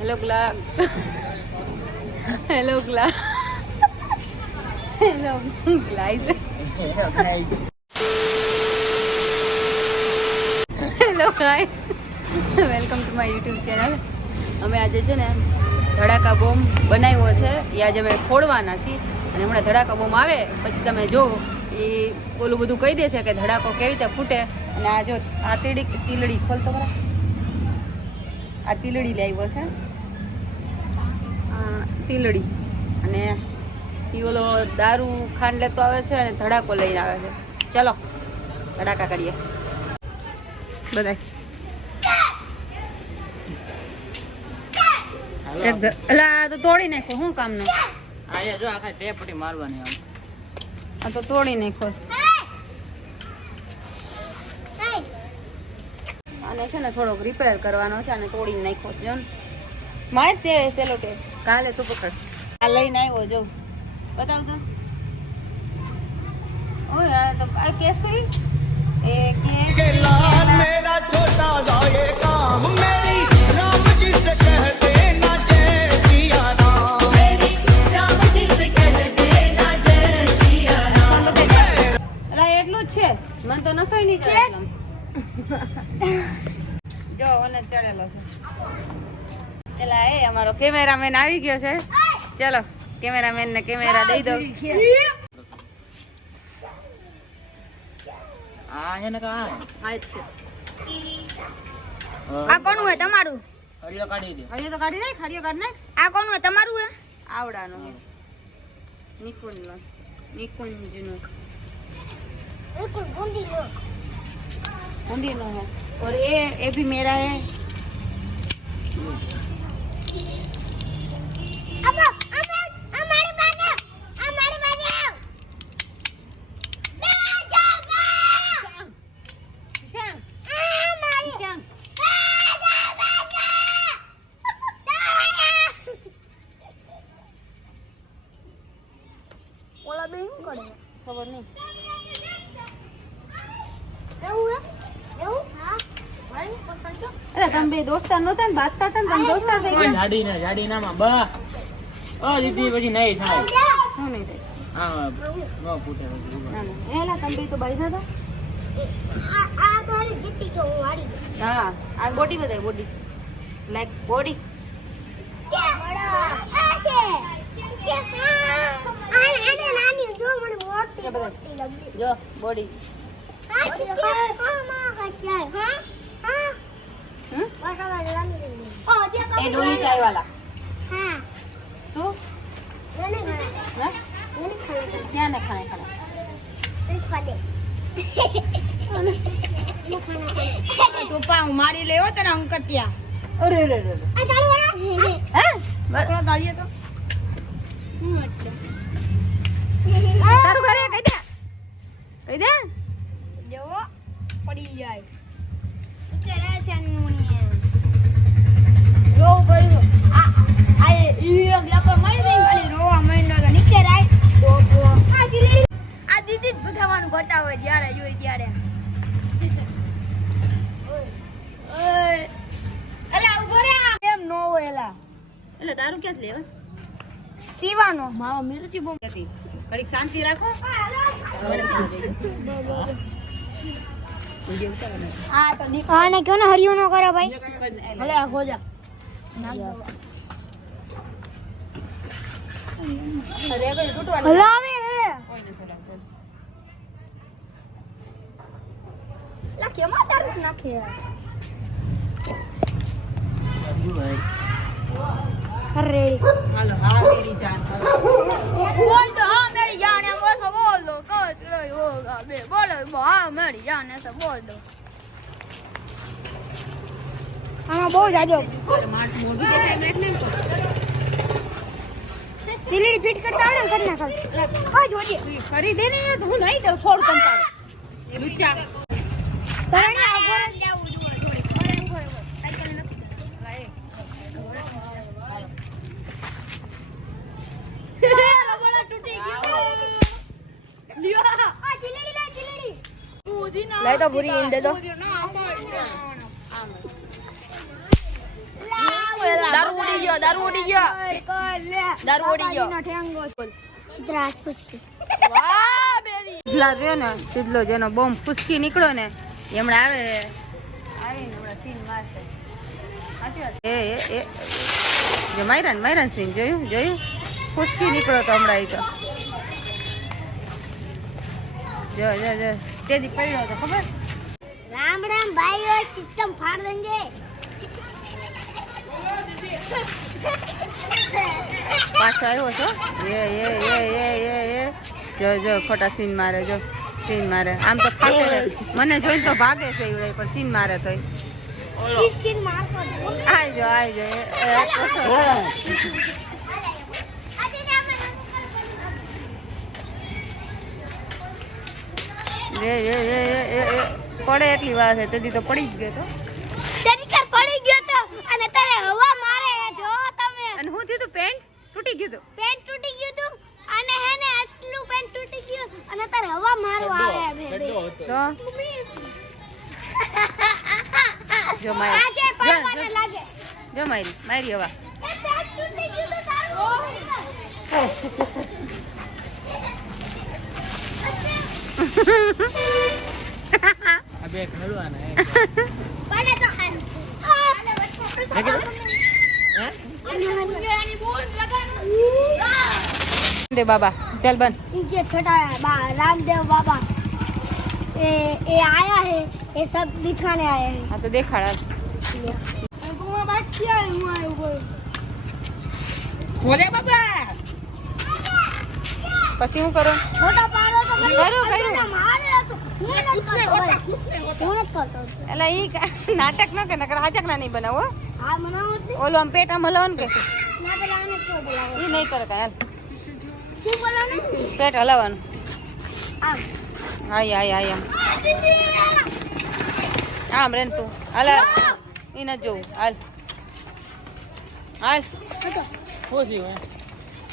Hello Glock. Hello ગ્લા hello ગ્લાઇઝ hello hi welcome to my YouTube channel અમે આજે છે ને ધડાકા બોમ્બ બનાવ્યો છે. એ આજે અમે ખોડવાના છીએ. અને હમણાં ધડાકા બોમ્બ આવે, પછી તમે જો એ ઓલું બધું કહી દેશે કે ધડાકો કેવી રીતે ફૂટે. અને આ જો, આ તીડી, તીલડી ખોલતો ખરા. આ તીલડી લાવ્યો છે. આ તીલડી અને એ ઓલો દારૂ ખાંડ લેતો આવે છે અને ધડાકો લઈને આવે છે. ચલો ધડાકા કરીએ. બધા તો તોડી નાખો શું કામનું? આ જો આખા બે પટ્ટી મારવાની આમ. આ તો તોડી નાખો આને છે ને થોડોક રિપેર કરવાનો છે અને તોડી નાખ્યો છે જો ને મારે તે સેલો ટેપ. કાલે તું પકડ. આ લઈને આવ્યો જો. બતાવ તો ઓ યાર એટલું જ છે. મને તો નસોય નહીં ચડે જો ઓને ચડેલો છે. કેમેરામેન આવી ગયો છે ચલો કેમેરામેન ને કેમેરા દઈ દો આ છે ને કા આ જ છે આ કોનું હે તમારું હરિયો કાઢી દે હરિયો તો કાઢી નાખ હરિયો કાઢી નાખ આ કોનું હે તમારું હે આવડાનો હે નિકુંજનો નિકુંજનો कुंडी नो है और ये ये भी मेरा है ઓલા બે શું કરે ખબર નહીં. એવું એવું? અરે તમે બે દોસ્તાર નહોતા ને બાતતા હતા ને તમે દોસ્તાર થઈ ગયા. જાડી ના જાડી નામાં બા. ઓ દીદી પછી નહીં થાય. શું નહીં થાય? હા નો ફૂટે ના ના. એલા તમે બે તો બાઈધા હતા આ આ મારી જીતી ગયો હું હારી હા આ બોડી બધાય બોડી લાઈક બોડી જો બોડી હા એ ડોલી ચાય વાલા. હા. તું મને ઘણા મને ખાਣਾ ક્યાં ને ખાણે ખાણે મને ખાદે મને ટોપા હું મારી લેવો તને અંકતિયા. અરે રે રે રે. આ ચાલુ વાળા? હે? બકરો ગાલીએ તો? તારું ઘરે કહી દે. કહી દે? જવો પડી જાય. પીવાનો. મારો મિર્ચી બહુ હતી ફરી શાંતિ રાખો. હા તો આને કયો ને હરિયો નો કરે ભાઈ. ભલે આ ગોજા. હલાવે કેમાં તારું નાખે અરે હાલો હા મેરી જાન બોલ તો હા મેરી જાન એમ બસ બોલ દો. કચ હોગા બે. બોલ હા મેરી જાન એસે બોલ દો. આમાં બહુ જાજો. માટ મોઢું દેખાય એમ રાખ ને ફિટ કરતા આવડે ને કરી નાખ એટલે હા જોજે. કરી દે ને હું નહીં દઉં થોડું તમ તારે. લુચ્ચા. તરણે આગળ જ જાવું જોઈએ થોડી બરાબર બરાબર સાયકલ નથી રબડા તૂટી ગયું લ્યો આ ચીલેલી લે ચીલેલી લઈ તો પૂરી ઈંડે તો. દારૂ ઉડી દારૂ ઉડી ગયો. દારૂ ઉડી ગયો. સિદ્ધરાજ પુષ્ટિ. વાહ બેરી. તિથલા રહ્યો ને તિથલો જેનો બોમ્બ ફૂસકી નીકળ્યો ને એમણે હમણાં આવે આવીને હમણાં સીન મારશે. એ એ એ. જો માર્યા ને માર્યા જોયું જોયું? ફૂસકી નીકળ્યો તો હમણાં ઈ તો. જો જો જો. તેજી પડ્યો હતો ખબર? રામ રામ ભાઈઓ સિસ્ટમ ફાડ દેંગે. પાછો આવ્યો છો? એ એ એ એ એ એ. જો જો ખોટા સીન મારે જો સીન મારે. આમ તો ખાતે મને જોઈને તો ભાગે છે ઈવડે પણ સીન મારે તો આઈ જો આઈ જો પડે એટલી વાર છે તેથી તો પડી જ ગયો તો. તરીકે પડી ગયો તો અને તારે હવા મારે જો તમે. અને હું થયું તું પેન્ટ તૂટી ગયું તું? પેન્ટ તૂટી ગયું તું અને હે ને આટલું પેન્ટ તૂટી ગયું અને તારે હવા મારવા આવે તો? જો મારી. આજે જો, લાગે. જો મારી મારી હવા. પેન્ટ તૂટી ગયું તો તારું अबे तो हाँ। रामदेव बाबा चल बन इनके छोटा रामदेव बाबा। ए ए आया है ये सब दिखाने आए हैं। हाँ तो देखा रहा बोले बाबा। હું કરું? કરું એટલે ઈ નાટક ન કે નકર હાચકલા નહીં બનાવો હા. બનાવો જ ઓલું આમ પેટ હલાવવાનું કે? ઈ નહીં કરે કાંઈ હાલ. શું પેટ હલાવવાનું આમ. આય આય આય આમ. આમ રેન તું. હાલ એ ઈ ન જોવું. હાલ. હાલ.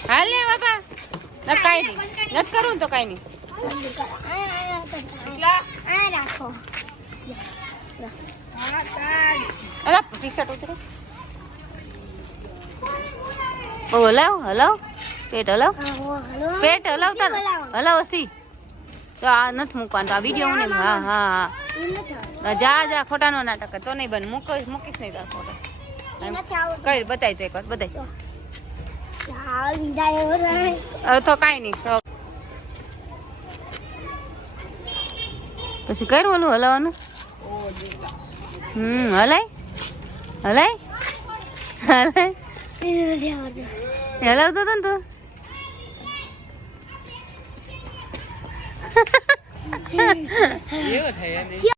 હાલ ને બાપા. ન કાંઈ નહીં. નથી કરવું તો કાંઈ નહીં. રાખો અલા ટી શર્ટ ઉતરે. ઓ હલાવ હલાવ. પેટ હલાવ. હલાવો. તો આ નથી મૂકવાનું તો આ વીડિયો ને હા હા હા. જા જા ખોટા નો નાટક તો નહીં બને. મૂકીશ મૂકીશ નહીં તાર આવડતું. કઈ બતાય તો એકવાર વાર રહે. હવે તો કઈ નહીં પછી કર્યું ઓલું હલાવવાનું? હમ હલાય? હલાય? હલાય. હલાવતો હતો ને તું? એવો થાય યાર